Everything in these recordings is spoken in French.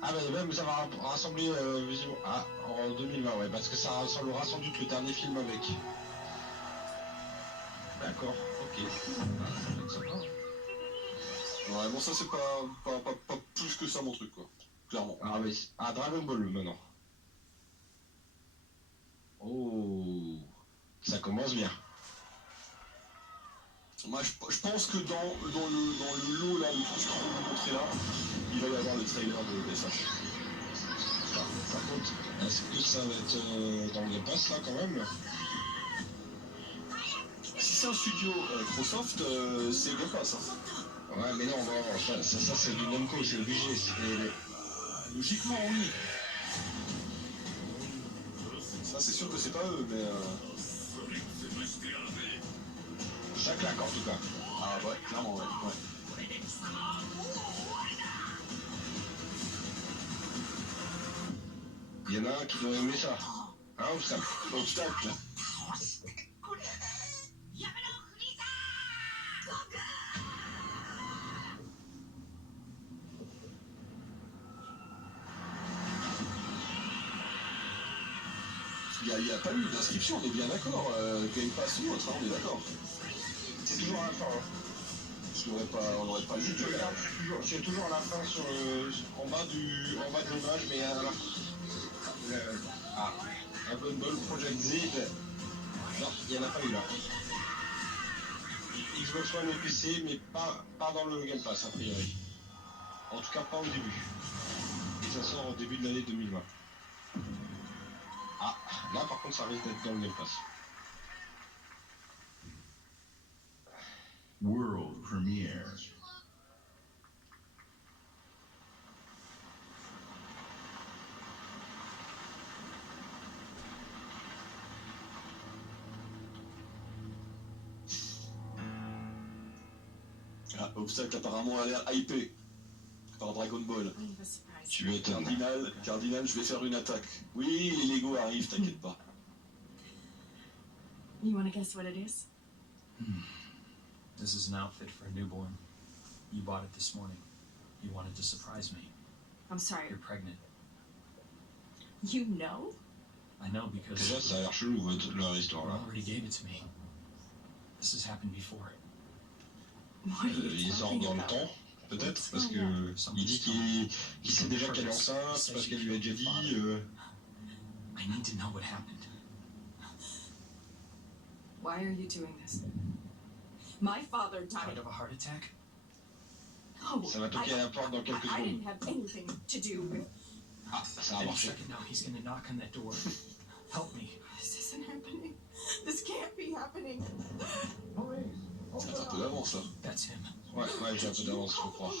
Ah bah même ça va rassembler visiblement. Ah, en 2020, ouais, parce que ça rassemblera sans doute le dernier film avec. D'accord, ok. Ah, ça peut être sympa. Ouais, bon, ça, c'est pas plus que ça mon truc, quoi. Clairement. Ah, mais ah, Dragon Ball maintenant. Oh, ça commence bien. Moi, je pense que dans le lot là, de tout ce qu'on va vous montrer là, il va y avoir le trailer de SH. Par contre, est-ce que ça va être dans le Game Pass là quand même? Si c'est un studio Microsoft, c'est Game Pass. Hein. Ouais, mais non, ça c'est du Namco, c'est obligé. Logiquement, oui. Ça, c'est sûr que c'est pas eux, mais. Ça claque en tout cas. Ah ouais, clairement, ouais. Il y en a un qui doit aimer ça. Hein, obstacle. Obstacle. Il n'y a pas eu d'inscription, on est bien d'accord. Game Pass ou autre, hein, on est d'accord. C'est toujours à la fin. Hein. On n'aurait pas Si lu. tu regardes, c'est toujours à la fin sur, en bas de l'image, mais à la fin. Dragon Ball Project Z. Non, il n'y en a pas eu là. Xbox One et PC, mais pas dans le Game Pass a priori. En tout cas pas au début. Et ça sort au début de l'année 2020. Ah, là par contre ça risque d'être dans le Game Pass. World premiere. Ah, Obstacle apparemment a l'air hypé par Dragon Ball. Tu m'étonnes. Cardinal, je vais faire une attaque. Oui, les Lego arrivent, t'inquiète pas. You want to guess what it is? This is an outfit for a newborn. You bought it this morning. You wanted to surprise me. I'm sorry. You're pregnant. You know? I know because Déjà ça a l'air chelou leur histoire you là. already gave it to me. This has happened before. What are you Il sort talking dans le about? temps, peut-être, parce que il dit qu'il sait déjà qu'elle est enceinte, parce qu'elle lui a déjà dit. I need to know what happened. Why are you doing this? My father Died died. of a heart attack? No, Ça va toquer à la porte dans quelques I secondes. didn't have anything to do with. Ah, ça a Any marché. second now, he's gonna knock on that door. Help me. This isn't happening. This can't be happening. T'as un peu d'avance là. That's him. Ouais, j'ai un peu d'avance, je crois.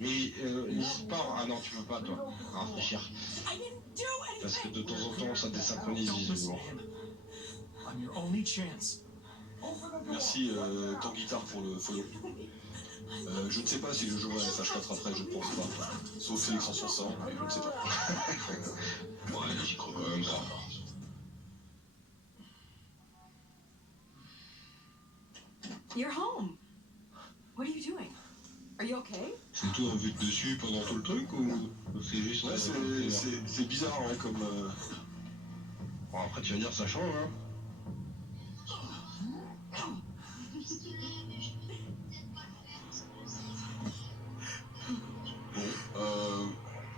Mais n'hésite pas. Ah non, tu peux pas, toi. À réfléchir. I didn't do anything. Parce que de temps en temps, ça désynchronise Don't listen visiblement. to him. I'm your only chance. Merci Tanguitar pour le follow. Je ne sais pas si je jouerai à FH4 après, je ne pense pas. Sauf si l'extension sort, mais je ne sais pas. Ouais, j'y crois quand même pas. You're home. What are you doing? Are you okay? C'est tout en vue de dessus pendant tout le truc ou c'est juste. Ouais, c'est bizarre, ouais, comme. Bon, après, tu vas dire, ça change, hein.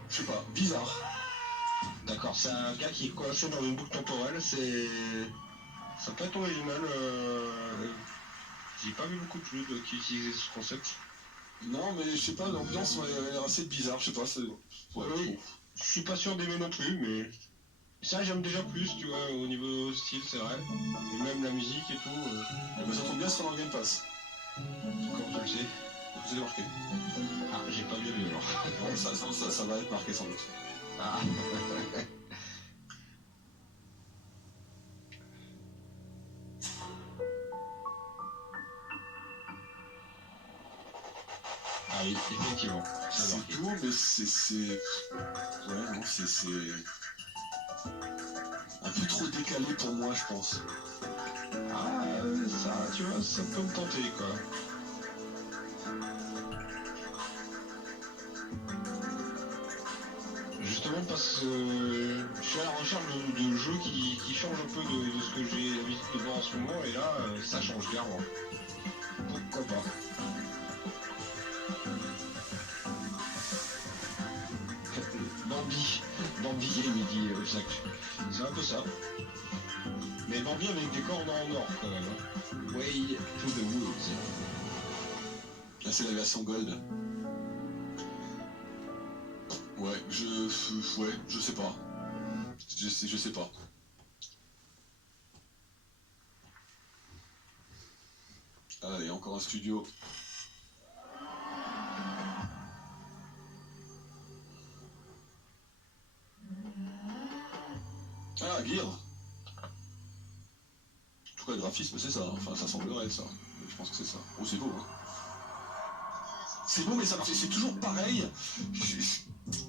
Je sais pas, bizarre. D'accord, c'est un gars qui est coincé dans une boucle temporelle, c'est. Ça peut être original. J'ai pas vu beaucoup de jeux qui utilisaient ce concept. Non, mais je sais pas, l'ambiance a l'air assez bizarre, je sais pas, c'est. Ouais, Oui, je suis pas sûr d'aimer non plus, mais. Ça, j'aime déjà plus, tu vois, au niveau style, c'est vrai. Et même la musique et tout. Mais ça tombe bien, ça sera dans le Game Pass. Comme tu le sais. Vous avez marqué. Ah, j'ai pas bien vu alors. Bon, ça va être marqué sans doute. Ah. Ah oui, effectivement. C'est tout, mais c'est. Ouais, non, c'est. Un peu trop décalé pour moi, je pense. Ah, ça, tu vois, ça peut me tenter, quoi. justement parce que je suis à la recherche de jeux qui changent un peu de ce que j'ai l'habitude de voir en ce moment, et là, ça change clairement. Pourquoi pas? Bambi Game, il dit Zach. C'est un peu ça. Mais Bambi avec des cordes en or quand même. Hein. Way to the Woods. Là, c'est la version Gold. Ouais, je sais pas. Je sais pas. Allez, encore un studio. Ah, Gear. En tout cas, le graphisme, c'est ça. Enfin, ça semblerait être ça. Je pense que c'est ça. Oh, c'est beau, hein. C'est beau, mais c'est toujours pareil.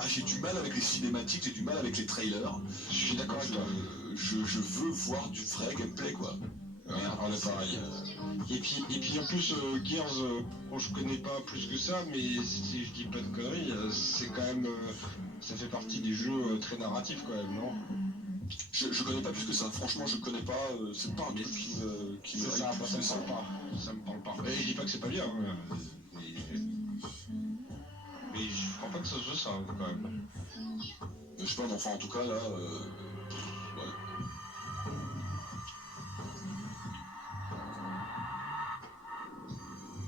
J'ai du mal avec les cinématiques, j'ai du mal avec les trailers. Je suis d'accord avec toi. Je veux voir du vrai gameplay, quoi. On est pareil. Et puis en plus, Gears, bon, je connais pas plus que ça, mais si je dis pas de conneries, c'est quand même. Ça fait partie des jeux très narratifs quand même, non? Je connais pas plus que ça, franchement, je connais pas. C'est pas un truc qui me ça, hype plus ça que me ça. parle pas. Ça me parle pas. Et je dis pas que c'est pas bien, hein, mais je crois pas que ça se joue ça, quand même. Je sais pas, mais enfin, en tout cas, là. Ouais.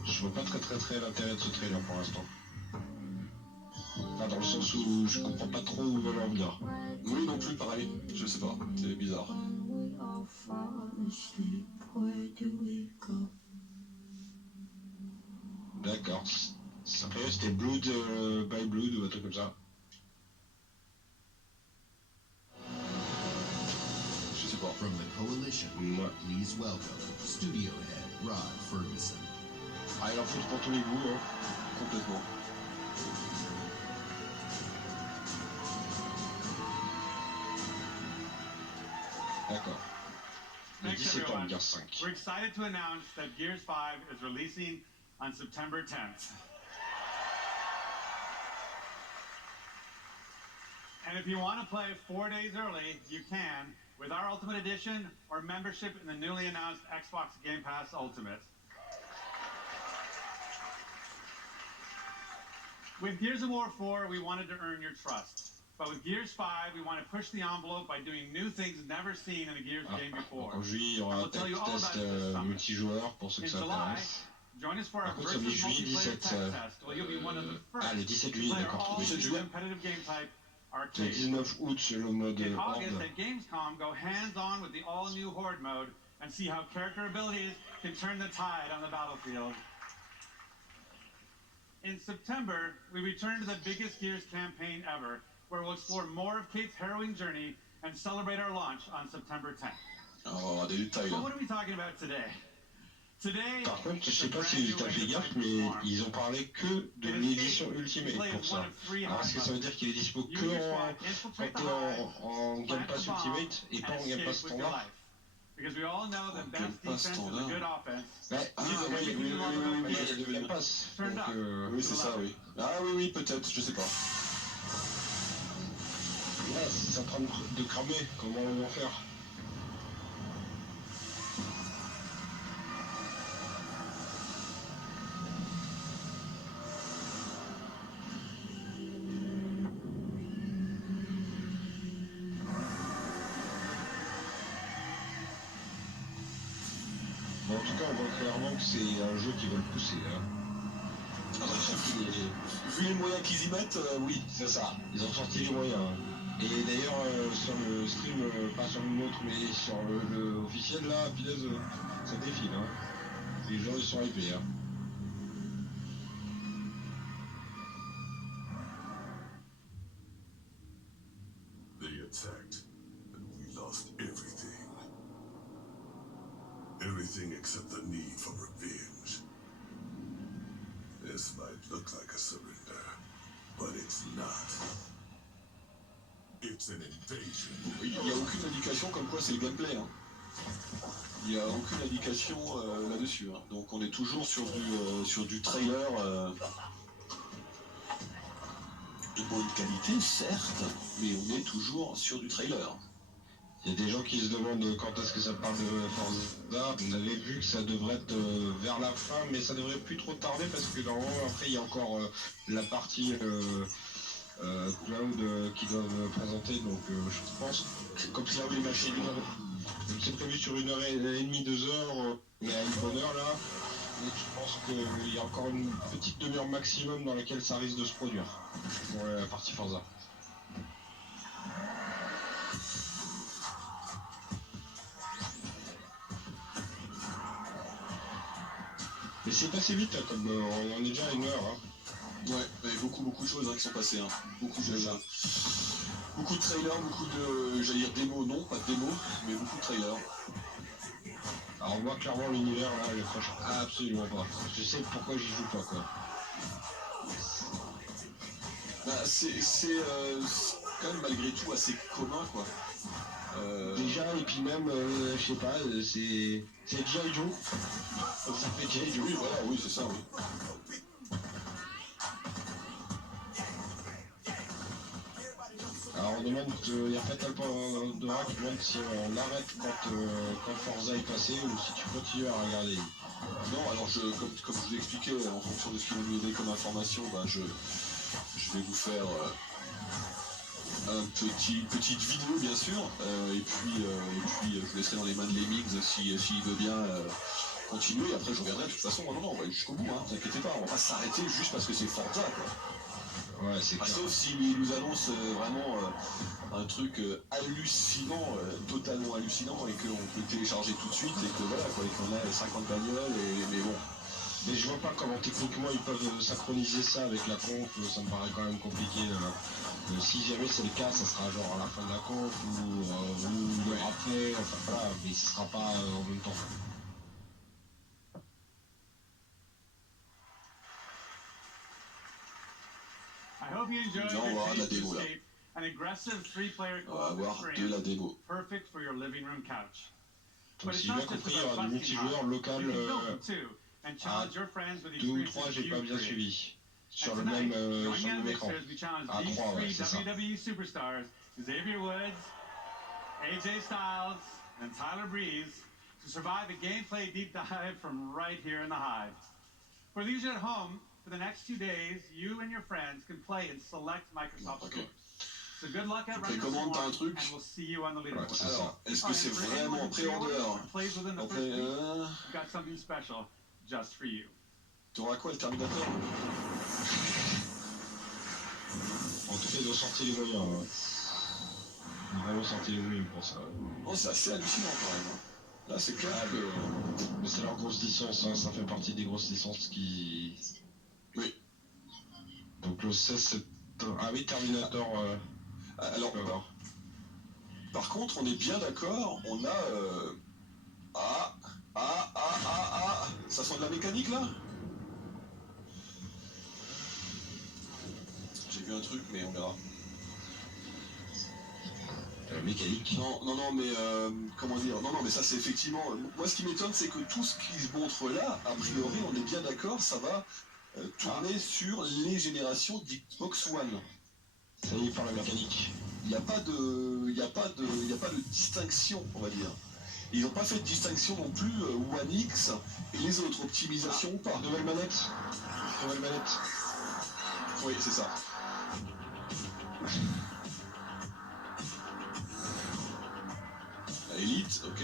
Je vois pas très l'intérêt de ce trailer pour l'instant. Enfin, dans le sens où je comprends pas trop où veulent en venir. Oui, non plus, pareil. Je sais pas, c'est bizarre. D'accord. Après, c'était Blood by Blood ou un truc comme ça. Je sais pas. From the coalition, Ouais. please welcome studio head Rod Ferguson. Ah, il en faut pour tous les goûts, hein. Complètement. D'accord. Le Thanks, 10 septembre, everyone. Gears 5. We're excited to announce that Gears 5 is releasing on September 10th. And if you want to play 4 days early, you can with our Ultimate Edition or membership in the newly announced Xbox Game Pass Ultimate. With Gears of War 4, we wanted to earn your trust. But with Gears 5, we want to push the envelope by doing new things never seen in a Gears game before. En juillet, il y aura un test multijoueur pour ceux que ça intéresse. Join us for our Par contre, versus samedi juillet multiplayer 17. tech test, where you'll be one of the first Le 17 to juillet, play d'accord. our 17 all-new juillet. competitive game type Le arcade. 19 août, c'est le mode In August Horde. at Gamescom, go hands-on with the all-new Horde mode and see how character abilities can turn the tide on the battlefield. In September, we return to the biggest Gears campaign ever, where we'll explore more of Kate's harrowing journey and celebrate our launch on September 10th. On va avoir des détails So là. what are we talking about today? Today, Par contre, je it's sais a pas brand si new t'as way fait to gaffe, fight mais Storm. ils ont parlé que de l'édition Ultimate pour ça. Alors est-ce que ça veut dire qu'il est dispo You que and your en, squad infiltrate quand the t'es hive, en Game plant Pass the bomb, Ultimate et pas and en Game escape Pass with your standard? life. Because we all know that Game best Pass defense is a standard. good offense. Ouais, Ah, oui, oui, oui, oui, il y a le Game Pass. Turned Donc, up. Oui, c'est ça, oui. Ah oui, peut-être, je sais pas. là, c'est en train de cramer. Comment on va faire? Bon, en tout cas, on voit clairement que c'est un jeu qui va le pousser. Hein. Ah, vu les moyens qu'ils y mettent, oui. C'est ça, ils ont sorti les moyens. Et d'ailleurs, sur le stream, pas sur le nôtre, mais sur le officiel, là, Pilaise, ça défile. Hein. Les gens, ils sont hypés. Hein. They attacked, and we lost everything. Everything except the need for revenge. This might look like a surrender, but it's not. It's an invasion. Il n'y a aucune indication comme quoi c'est le gameplay. Hein. Il n'y a aucune indication là-dessus. Hein. Donc on est toujours sur du trailer. de bonne qualité, certes, mais on est toujours sur du trailer. Il y a des gens qui se demandent quand est-ce que ça parle de Forza. On avait vu que ça devrait être vers la fin, mais ça devrait plus trop tarder parce que normalement après il y a encore la partie cloud qui doivent présenter. Donc je pense que comme c'est c'est prévu sur 1h30, 2 heures, on est à une bonne heure là. Et je pense qu'il y a encore une petite demi-heure maximum dans laquelle ça risque de se produire pour la partie Forza. Mais c'est passé vite, hein, comme on est déjà à 1 heure. Hein. Ouais, mais beaucoup de choses qui sont passées. Hein. Beaucoup de trailers, beaucoup de, j'allais dire démos, non, pas de démos, mais beaucoup de trailers. Alors on voit clairement l'univers là, je croche absolument pas. Je sais pourquoi j'y joue pas quoi. Bah, c'est quand même malgré tout assez commun quoi. Déjà et puis même, je sais pas, c'est G.I. Joe. Ça fait G.I. Joe. Oui voilà, oui c'est ça, oui. Alors on demande, il y a Fatal Pandora qui demande si on arrête quand Forza est passé ou si tu continues à regarder. Non, alors comme je vous expliquais, en fonction de ce qu'ils vont nous donner comme information, bah, je vais vous faire petite vidéo bien sûr, et puis je vous laisserai dans les mains de Lemmings s'il veut bien continuer. Après je reviendrai de toute façon, non, on va aller jusqu'au bout, hein, ne vous inquiétez pas, on va pas s'arrêter juste parce que c'est Forza quoi. Ouais, c'est clair. Sauf s'il nous annonce vraiment un truc hallucinant, totalement hallucinant, et qu'on peut télécharger tout de suite, et que voilà, quoi, et qu'on a 50 bagnoles, mais bon. Mais je vois pas comment techniquement ils peuvent synchroniser ça avec la conf, ça me paraît quand même compliqué. Si jamais c'est le cas, ça sera genre à la fin de la conf ou après, enfin voilà, mais ce sera pas en même temps. I hope you enjoyed On va your avoir de la Taste démo là. Escape, an aggressive three-player On va co-op avoir de la experience démo. perfect for your living room couch. Donc But si it's j'ai bien not just compris, il y about aura du busting multijoueur hot. local You can build them too and challenge your friends with the 2 ou experiences 3, j'ai pas you bien create. suivi. Sur And le tonight, même joining sur le on même écran. Mixers, we challenge Ah, these 3, ouais, three c'est ça. WWE superstars, Xavier Woods, AJ Styles, and Tyler Breeze, to survive a gameplay deep dive from right here in the Hive. For those at home, for the next 2 days, you and your friends can play in select Microsoft Okay. stores. So good luck at Tu Run the précommandes, t'as un Swarm, truc. and we'll see you on the leaderboard. c'est Alors, est-ce que Alright, c'est for anyone vraiment who pre-orders pré-order? or plays within the Après, first week, we've got something special just for you. t'auras quoi le Terminator? En tout cas, ils ont sorti les moyens. Ils ont vraiment sorti les moyens pour ça. Oh, c'est assez hallucinant quand même. Là, c'est clair que. Mais c'est leur grosse licence, hein, ça fait partie des grosses licences qui. Oui. Donc le 16 c'est. Ah oui, Terminator. Alors, par contre, on est bien d'accord, on a. Ça sent de la mécanique là? J'ai vu un truc, mais on verra. Mécanique. Non, mais comment dire? Non, mais ça c'est effectivement. Moi, ce qui m'étonne, c'est que tout ce qui se montre là, a priori, on est bien d'accord, ça va tourner sur les générations d'Xbox One. Ça y est, par la mécanique. Il n'y a pas de distinction, on va dire. Ils n'ont pas fait de distinction non plus One X et les autres, optimisation ou pas. Nouvelle manette. Nouvelle manette. Oui, c'est ça. Elite, ok.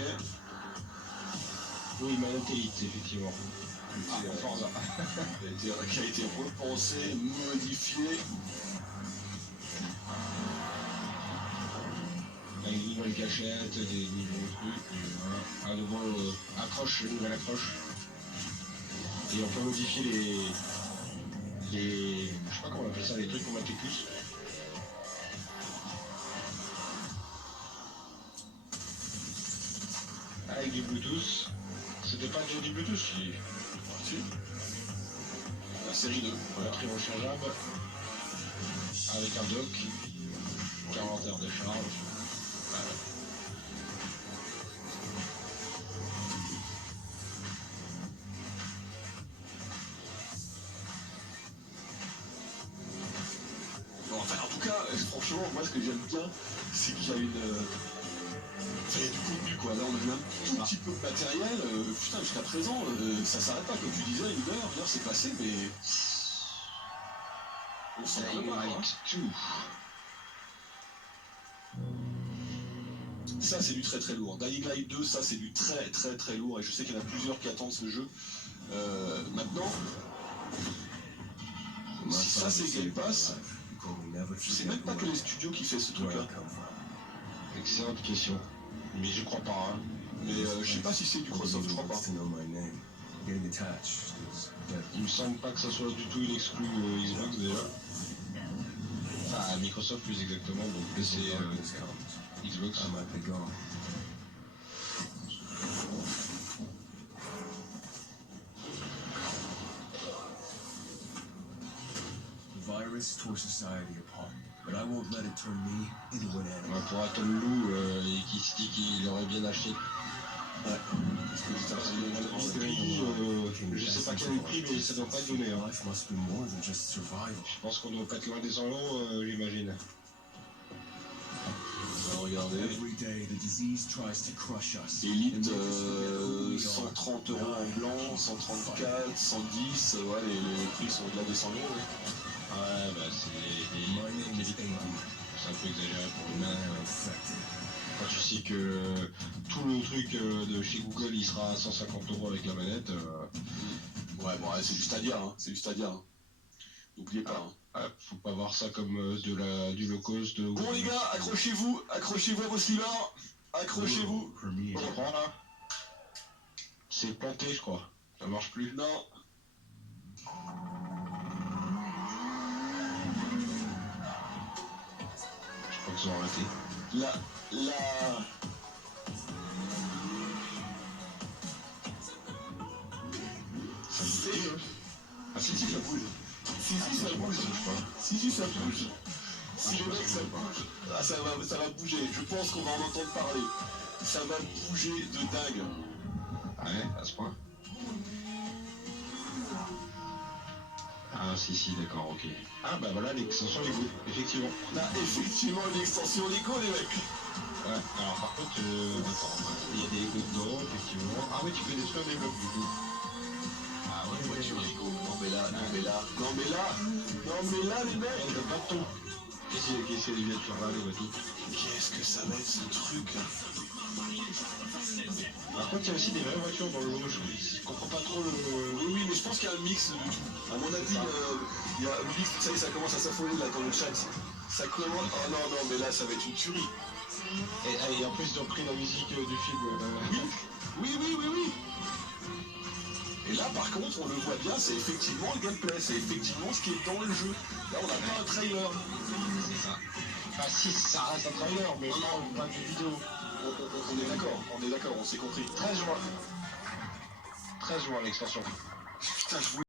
Oui, manette Elite, effectivement. Forza. Qui a été repensé, modifié. Avec une nouvelle cachette, des nouveaux trucs, voilà. Un nouveau accroche, une nouvelle accroche. Et on peut modifier les. Je sais pas comment on appelle ça, les trucs qu'on met les puces. Avec du Bluetooth. C'était pas déjà du Bluetooth, si. Si. La série 2. Batterie rechargeable. Avec un dock. 40 heures de charge. Bon, en fait, justement, moi ce que j'aime bien, c'est qu'il y a une... Enfin, il y a du contenu quoi, là on a vu un tout petit peu de matériel, putain jusqu'à présent, ça s'arrête pas, comme tu disais, une heure c'est passé, mais... On s'en Dying pas, Light 2. Ça c'est du très très lourd. Dying Light 2, ça c'est du très très très lourd, et je sais qu'il y en a plusieurs qui attendent ce jeu. Maintenant, si ça c'est Game Pass, je sais même pas quel est le studio qui fait ce truc là. Excellente question. Mais je crois pas. Hein. Mais je sais pas si c'est du Microsoft, je crois pas. Il me semble pas que ça soit du tout une exclu Xbox déjà. Enfin, Microsoft plus exactement, donc PC, Xbox. Virus tore society apart, but I won't let it turn me into an enemy. Ouais, pour Atom Lou, qui se dit qu'il aurait bien acheté. Ouais. Je sais pas quel est le prix, mais ça doit pas être donné. Hein. Life must be more than just survival. Je pense qu'on doit pas être loin des 100 €, j'imagine. Regardez. Every day, the disease tries to crush us. Elite, 130 € en blanc, 134, 110, ouais, les prix sont au-delà des 100 €. Ouais, Ouais, bah c'est My name is qualités. Aiden, C'est un peu exagéré pour le man main. infected. Quand tu sais que tout le truc de chez Google il sera à 150 € avec la manette. Ouais, bon, ouais, c'est juste à dire, hein. C'est juste à dire. Hein. N'oubliez pas. Hein. Ouais, faut pas voir ça comme du low cost. Bon les gars, accrochez-vous à vos slibards, accrochez-vous. For me, Tu comprends là? C'est planté je crois. Ça marche plus. Non. Je crois qu'ils ont arrêté. La... Ça bouge. Ah si, ça bouge. Si, ça bouge. Si, ça bouge. Si le mec, ça bouge. Ah, ça va bouger. Je pense qu'on va en entendre parler. Ça va bouger de dingue. Ouais, à ce point. Ah si, d'accord, ok. Ah bah voilà l'extension Lego, effectivement. On a effectivement une extension Lego, les mecs. Ouais, alors par contre, attends, il y a des Lego dedans, effectivement. Ah oui, tu peux détruire des blocs du coup. Ah ouais, Voiture Lego. Non mais là, les mecs. il y a pas de ton. Qu'est-ce qu'il y a de faire là, les voitures? Qu'est-ce que ça va être ce truc là? Par contre, il y a aussi des vraies voitures dans le jeu, je comprends pas trop le... Oui, mais je pense qu'il y a un mix du tout. À mon avis, il y a un mix, ça y est, ça commence à s'affoler là dans le chat. Ça commence... Oh non, mais là, ça va être une tuerie. Et en plus, ils ont pris la musique du film. Oui. Et là, par contre, on le voit bien, c'est effectivement le gameplay, c'est effectivement ce qui est dans le jeu. Là, on n'a pas un trailer. C'est ça. Enfin, si, ça reste un trailer, mais pas de vidéo. On est d'accord, on s'est compris. 13 juin. 13 juin, l'extension. Putain, je voulais...